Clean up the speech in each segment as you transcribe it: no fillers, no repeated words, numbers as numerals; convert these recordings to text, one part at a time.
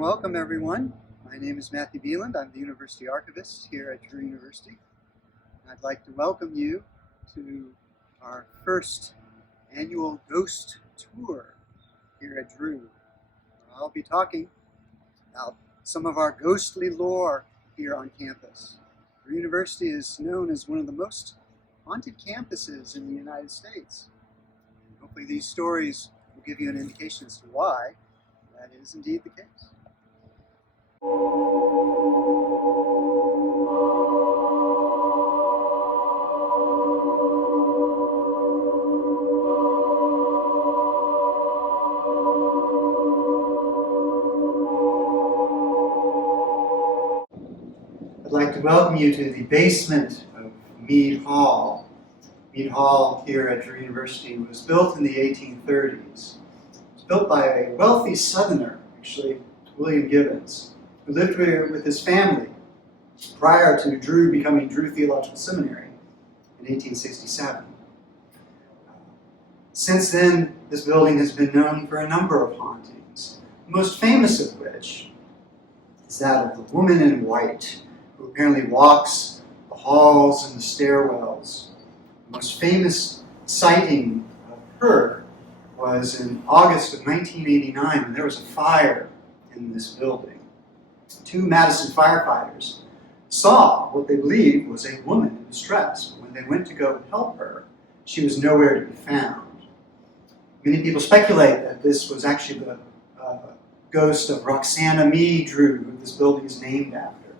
and welcome everyone. My name is Matthew Beland. I'm the University Archivist here at Drew University. I'd like to welcome you to our first annual ghost tour here at Drew. I'll be talking about some of our ghostly lore here on campus. Drew University is known as one of the most haunted campuses in the United States. Hopefully these stories will give you an indication as to why that is indeed the case. I'd like to welcome you to the basement of Mead Hall. Mead Hall here at Drew University was built in the 1830s. It was built by a wealthy Southerner, actually, William Gibbons, who lived here with his family prior to Drew becoming Drew Theological Seminary in 1867. Since then, this building has been known for a number of hauntings, the most famous of which is that of the woman in white, who apparently walks the halls and the stairwells. The most famous sighting of her was in August of 1989, when there was a fire in this building. Two Madison firefighters saw what they believed was a woman in distress, but when they went to go help her, she was nowhere to be found. Many people speculate that this was actually the ghost of Roxana Mead Drew, who this building is named after.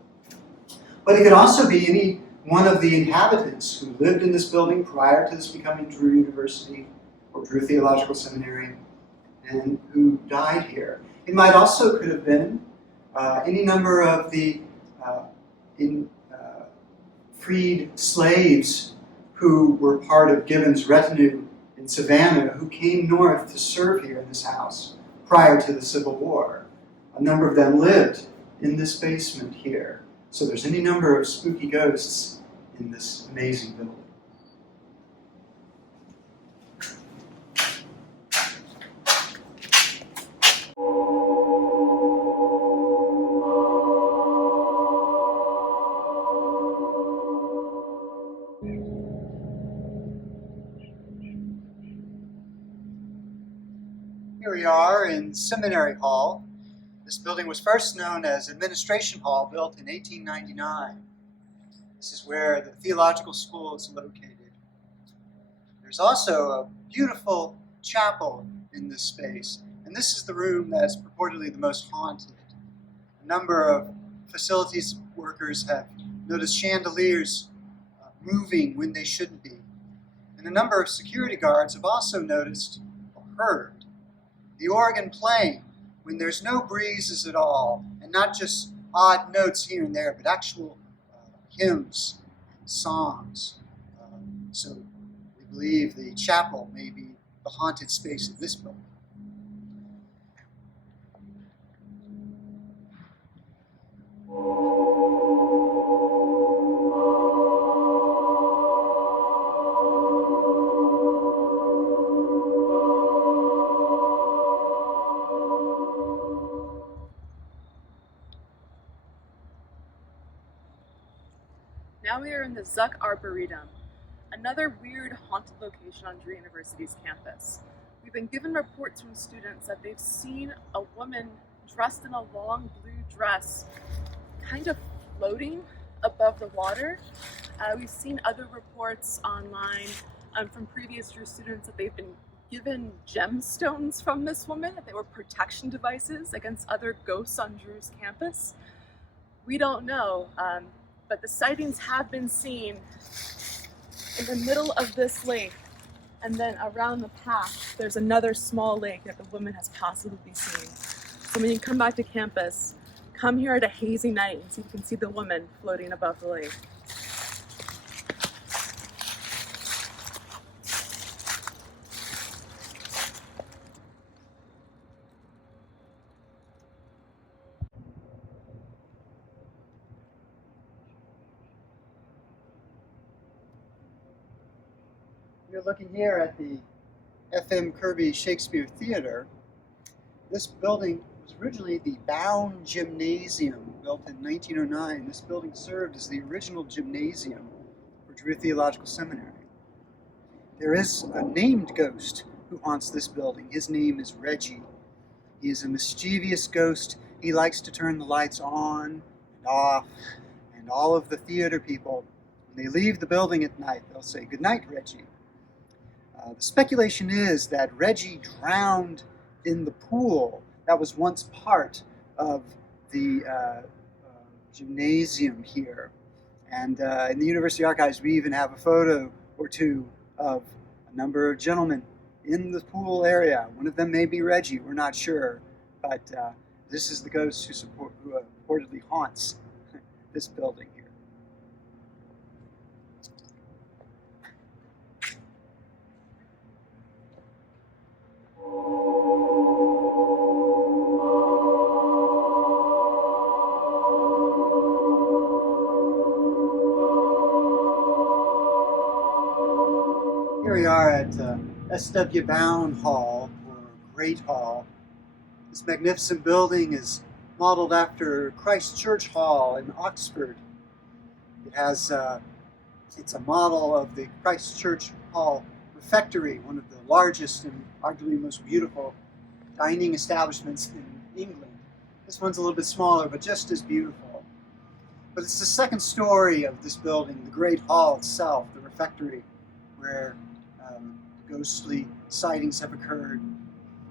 But it could also be any one of the inhabitants who lived in this building prior to this becoming Drew University or Drew Theological Seminary and who died here. It might also could have been any number of the freed slaves who were part of Gibbons' retinue in Savannah who came north to serve here in this house prior to the Civil War. A number of them lived in this basement here. So there's any number of spooky ghosts in this amazing building. Here we are in Seminary Hall. This building was first known as Administration Hall, built in 1899. This is where the theological school is located. There's also a beautiful chapel in this space, and this is the room that's purportedly the most haunted. A number of facilities workers have noticed chandeliers moving when they shouldn't be. And a number of security guards have also noticed or heard the organ playing when there's no breezes at all, and not just odd notes here and there, but actual hymns and songs. So we believe the chapel may be the haunted space of this building. Now we are in the Zuck Arboretum, another weird haunted location on Drew University's campus. We've been given reports from students that they've seen a woman dressed in a long blue dress kind of floating above the water. We've seen other reports online from previous Drew students that they've been given gemstones from this woman, that they were protection devices against other ghosts on Drew's campus. We don't know. But the sightings have been seen in the middle of this lake, and then around the path there's another small lake that the woman has possibly seen. So when you come back to campus, come here at a hazy night and see if you can see the woman floating above the lake. You're looking here at the FM Kirby Shakespeare Theater. This building was originally the Bound Gymnasium, built in 1909. This building served as the original gymnasium for Drew Theological Seminary. There is a named ghost who haunts this building. His name is Reggie. He is a mischievous ghost. He likes to turn the lights on and off, and all of the theater people, when they leave the building at night, they'll say, "Good night, Reggie." The speculation is that Reggie drowned in the pool that was once part of the gymnasium here. And in the University Archives, we even have a photo or two of a number of gentlemen in the pool area. One of them may be Reggie, we're not sure. But this is the ghost who reportedly haunts this building here. Here we are at S.W. Bound Hall, or Great Hall. This magnificent building is modeled after Christ Church Hall in Oxford. It has, it's a model of the Christ Church Hall refectory, one of the largest and arguably most beautiful dining establishments in England. This one's a little bit smaller, but just as beautiful. But it's the second story of this building, the Great Hall itself, the refectory, where ghostly sightings have occurred.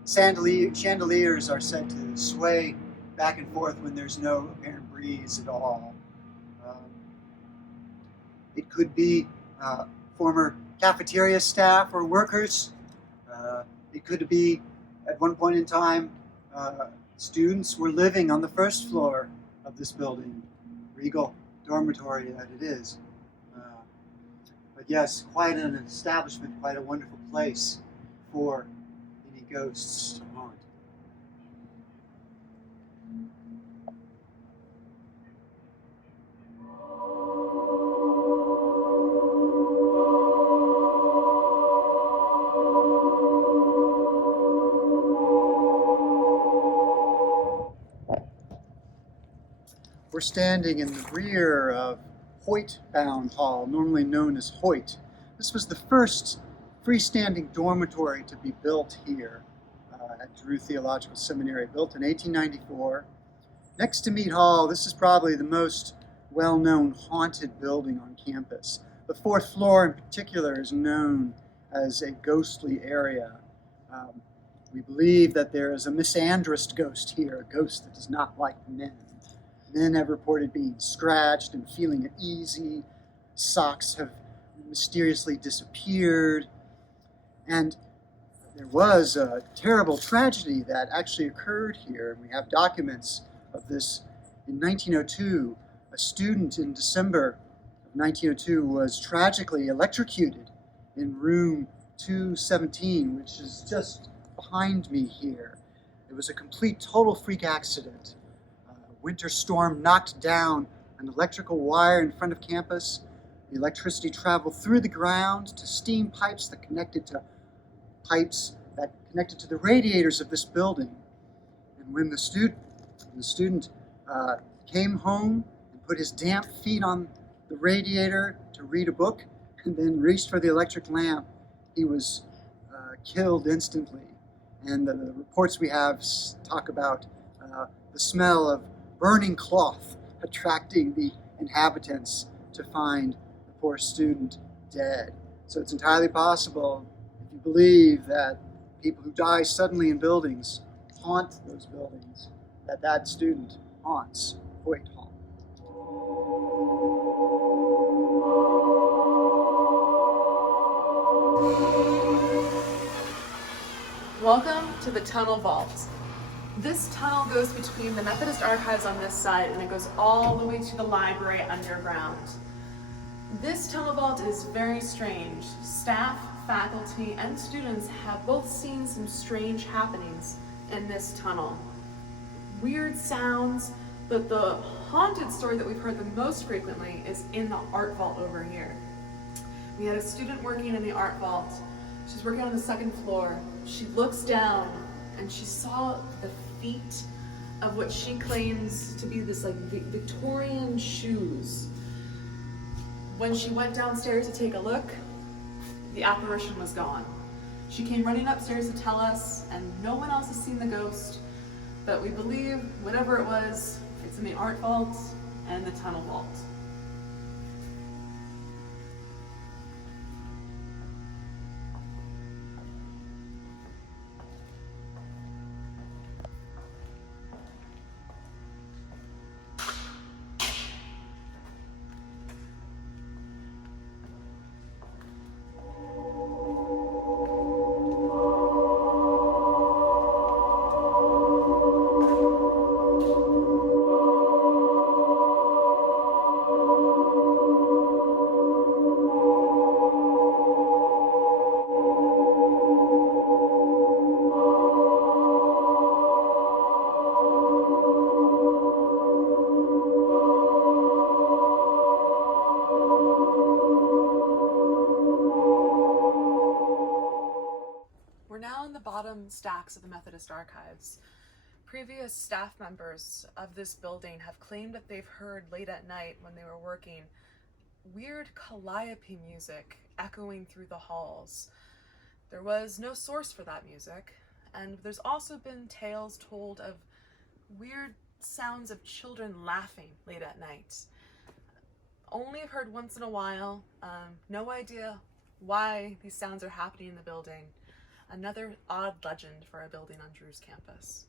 Chandeliers are said to sway back and forth when there's no apparent breeze at all. It could be former cafeteria staff or workers. It could be, at one point in time, students were living on the first floor of this building, regal dormitory that it is. But yes, quite an establishment, quite a wonderful place for any ghosts to haunt. We're standing in the rear of Hoyt Bound Hall, normally known as Hoyt. This was the first freestanding dormitory to be built here at Drew Theological Seminary, built in 1894. Next to Mead Hall, this is probably the most well-known haunted building on campus. The fourth floor in particular is known as a ghostly area. We believe that there is a misandrist ghost here, a ghost that does not like men. Men have reported being scratched and feeling uneasy. Socks have mysteriously disappeared. And there was a terrible tragedy that actually occurred here. We have documents of this. In 1902, a student in December of 1902 was tragically electrocuted in room 217, which is just behind me here. It was a complete total freak accident. Winter storm knocked down an electrical wire in front of campus. The electricity traveled through the ground to steam pipes that connected to the radiators of this building. And when the student came home and put his damp feet on the radiator to read a book and then reached for the electric lamp, he was killed instantly. And the reports we have talk about the smell of burning cloth attracting the inhabitants to find the poor student dead. So it's entirely possible, if you believe that people who die suddenly in buildings haunt those buildings, that student haunts Hoyt Hall. Welcome to the Tunnel Vault. This tunnel goes between the Methodist Archives on this side and it goes all the way to the library underground. This tunnel vault is very strange. Staff, faculty, and students have both seen some strange happenings in this tunnel. Weird sounds, but the haunted story that we've heard the most frequently is in the art vault over here. We had a student working in the art vault. She's working on the second floor. She looks down and she saw the feet of what she claims to be this like Victorian shoes. When she went downstairs to take a look, the apparition was gone. She came running upstairs to tell us, and no one else has seen the ghost, but we believe whatever it was, it's in the art vault and the tunnel vault. We're now in the bottom stacks of the Methodist archives. Previous staff members of this building have claimed that they've heard late at night when they were working weird calliope music echoing through the halls. There was no source for that music, and there's also been tales told of weird sounds of children laughing late at night. Only have heard once in a while, no idea why these sounds are happening in the building. Another odd legend for a building on Drew's campus.